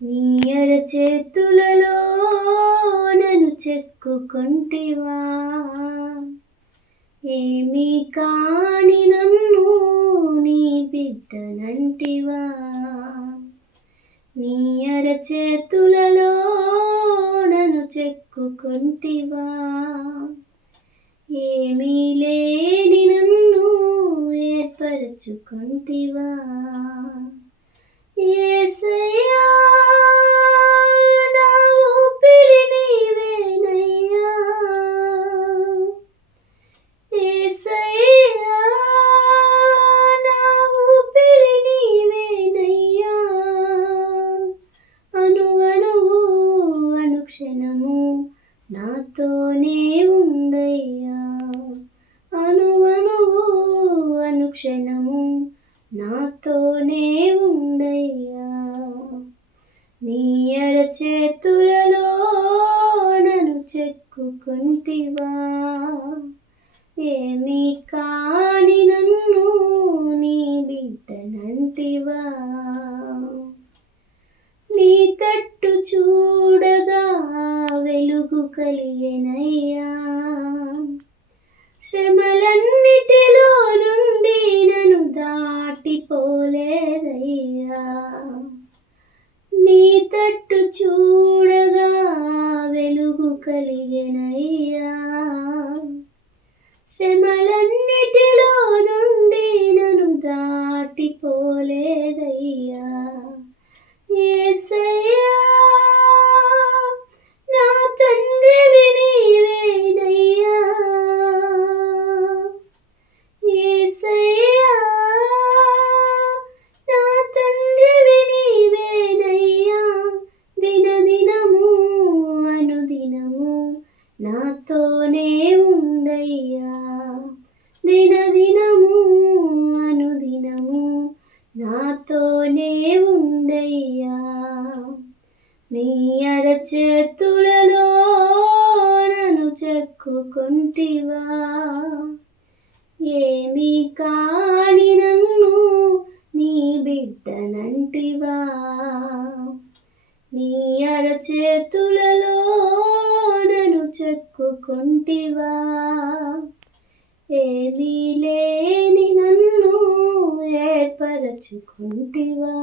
నీ అరచేతులలో నన్ను చెక్కుకొంటివా, ఏమీ కాని నన్ను నీ బిడ్డనంటివా. నీ అరచేతులలో నన్ను చెక్కుకొంటివా, ఏమీ లేని నన్ను ఏర్పరచుకొంటివా. యేసయ్యా నా ఊపిరి నీవేనయ్యా, యేసయ్యా నా ఊపిరి నీవేనయ్యా. అనువనువు అనుక్షణము నాతోనే ఉండయ్యా, అనువనువు అనుక్షణము నాతోనే ఉండయ్యా. నీ అరచేతులలో నన్ను చెక్కుకొంటివా, ఏమీ కాని నన్ను నీ బిడ్డనంటివా. నీ తట్టు చూడగా వెలుగు కలిగెనయ్యా, శ్రమలన్నిటిలో నుండి నన్ను దాటిపోలేదయ్యా. నీ తట్టు చూడగా వెలుగు కలిగెనయ్యా, శ్రమలన్నిటిలో నుండి నన్ను దాటిపోలేదయ్యా. యేసయ్యా నా తండ్రివి నీవేనయ్యా, యేసయ్యా నా తండ్రివి నీవేనయ్యా. దినదినము అనుదినము నాతోనే ఉండయ్యా, దినదినము అనుదినము నాతోనే ఉండయ్యా. నీ అరచేతులలో నన్ను చెక్కుకొంటివా, ఏమీ కాని నన్ను నీ బిడ్డనంటివా. నీ అరచేతులలో నన్ను చెక్కుకొంటివా, ఏమీ లేని నన్ను ఏర్పరచుకొంటివా.